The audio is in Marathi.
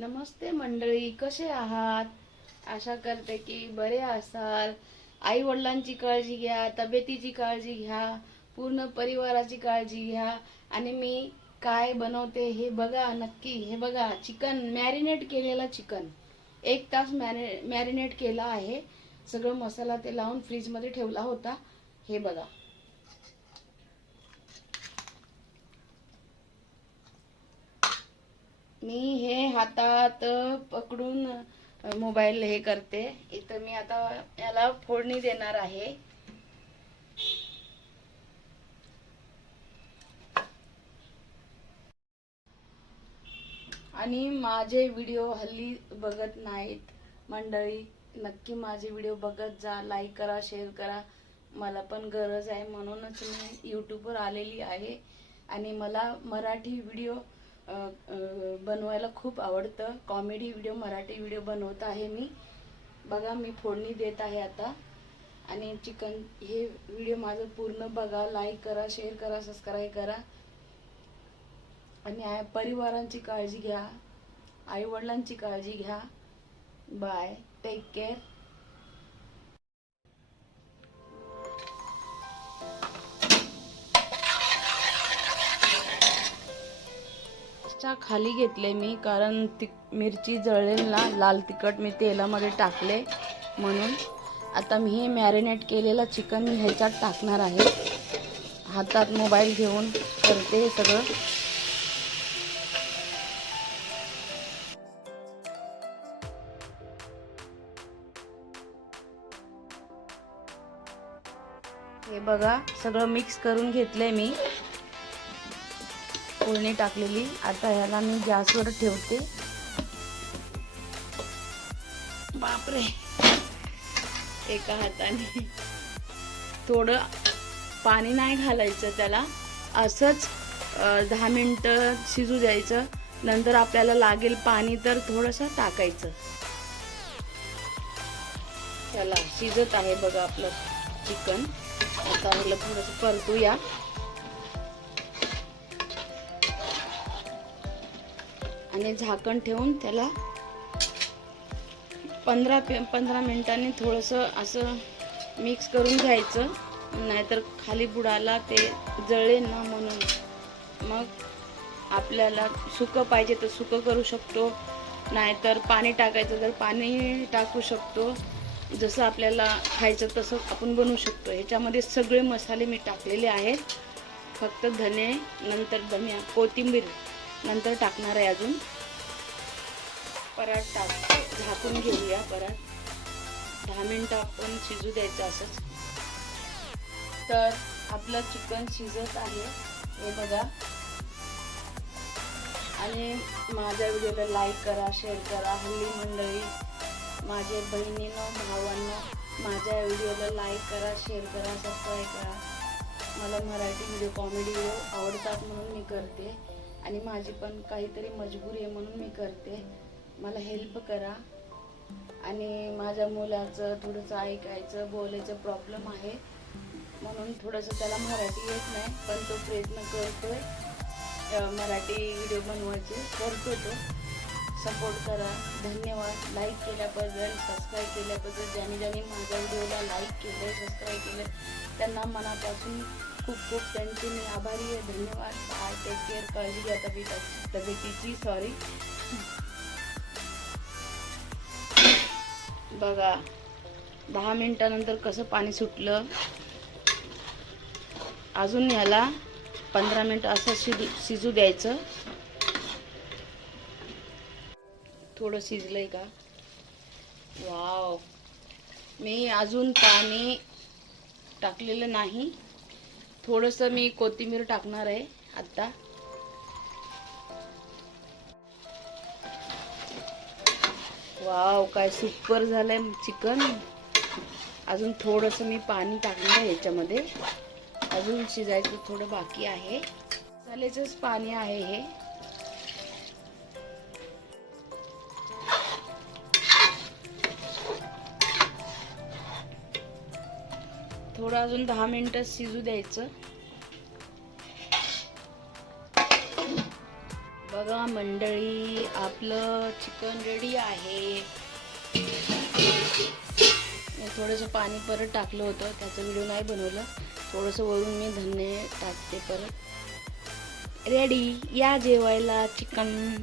नमस्ते मंडळी कसे आहात? आशा करते की बरे असाल. आई वडिलांची काळजी घ्या तब्येतीची काळजी घ्या पूर्ण परिवाराची काळजी घ्या. आणि मी काय बनवते हे बघा नक्की हे बघा. चिकन मॅरिनेट केलेलं चिकन. एक तास मॅरि मॅरिनेट केला आहे. सगळं मसाला ते लावून फ्रीजमध्ये ठेवला होता. हे बघा. मी हे हातात पकडून मोबाईल हे करते. इथं मी आता याला फोडणी देणार आहे. आणि माझे व्हिडिओ हल्ली बघत नाहीत. मंडळी नक्की माझे व्हिडिओ बघत जा लाईक करा शेअर करा. मला पण गरज आहे. म्हणूनच मी यूट्यूबवर आलेली आहे. आणि मला मराठी व्हिडिओ बनवायला खूप आवडतं. कॉमेडी व्हिडिओ मराठी व्हिडिओ बनवत आहे मी. बघा मी फोडणी देत आहे आता. आणि चिकन हे व्हिडिओ माझं पूर्ण बघा लाईक करा शेअर करा सबस्क्राईब करा. आणि परिवारांची काळजी घ्या. आईवडिलांची काळजी घ्या. बाय टेक केअर गॅसच्या खाली घेतले मी कारण ती मिरची जळलेल ना लाल तिखट मी तेलामध्ये टाकले म्हणून. आता मी हे मॅरिनेट केलेलं चिकन मी ह्याच्यात टाकणार आहे. हातात मोबाईल घेऊन करते हे सगळं. हे बघा सगळं मिक्स करून घेतलंय मी. फोडणी टाकलेली. आता ह्याला मी गॅसवर ठेवते. बापरे. एका हाताने. थोडं पाणी नाही घालायचं त्याला. असंच दहा मिनटं शिजू द्यायचं. नंतर आपल्याला लागेल पाणी तर थोडंसं टाकायचं. त्याला शिजत आहे बघा आपलं चिकन. आता आपलं थोडंसं परतूया. आणि झाकण ठेवून त्याला पंधरा पे पंधरा मिनिटांनी थोडंसं असं मिक्स करून घ्यायचं. नाहीतर खाली बुडाला ते जळेल ना म्हणून. मग आपल्याला सुकं पाहिजे तर सुकं करू शकतो. नाहीतर पाणी टाकायचं तर पाणी टाकू शकतो. जसं आपल्याला खायचं तसं आपण बनवू शकतो. ह्याच्यामध्ये सगळे मसाले मी टाकलेले आहेत. फक्त धने नंतर धनिया कोथिंबीर. नंतर टाकणार आहे अजून. परत टाक झाकून घेऊया परत. दहा मिनटं आपण शिजू द्यायचं असंच. तर आपलं चिकन शिजत आहे. हे बघा. आणि माझ्या व्हिडिओला लाईक करा शेअर करा. हल्ली मंडळी माझे बहिणीनं भावांना माझ्या व्हिडिओला लाईक करा शेअर करा सबस्क्राईब करा. मला मराठी व्हिडिओ कॉमेडी व्हिडिओ आवडतात म्हणून मी करते. आणि माझी पण काहीतरी मजबुरी आहे म्हणून मी करते. मला हेल्प करा. आणि माझ्या मुलाचं थोडंसं ऐकायचं बोलायचं प्रॉब्लेम आहे. म्हणून थोडंसं त्याला मराठी येत नाही पण तो प्रयत्न करतोय. मराठी व्हिडिओ बनवायचे. करतो तो. सपोर्ट करा. धन्यवाद. लाईक केल्याबद्दल सबस्क्राईब केल्याबद्दल ज्याने ज्याने माझ्या व्हिडिओला लाईक केलं सबस्क्राईब केलं त्यांना मनापासून खूप खूप त्यांचे मी आभारी आहे. धन्यवाद. बाय टेक केअर काळजी घ्या तब्येत तब्येतीची सॉरी बघा. दहा मिनिटानंतर कसं पाणी सुटलं. अजून ह्याला पंधरा मिनटं असं शिजू शिजू द्यायचं. थोडं शिजलंय का? वाव मी अजून पाणी टाकलेलं नाही. थोडंसं मी कोथिंबीर टाकणार आहे आत्ता. वाव काय सुपर झालंय चिकन. अजून थोडंसं मी पाणी टाकणार आहे याच्यामध्ये. अजून शिजायचं थोडं बाकी आहे. मसाल्याचंच पाणी आहे हे. थोडं अजून दहा मिनटं शिजू द्यायचं. बघा मंडळी आपलं चिकन रेडी आहे. थोडंसं पाणी परत टाकलं होतं त्याचा व्हिडिओ नाही बनवलं. थोडंसं वरून मी धन्य टाकते परत. रेडी या जेवायला चिकन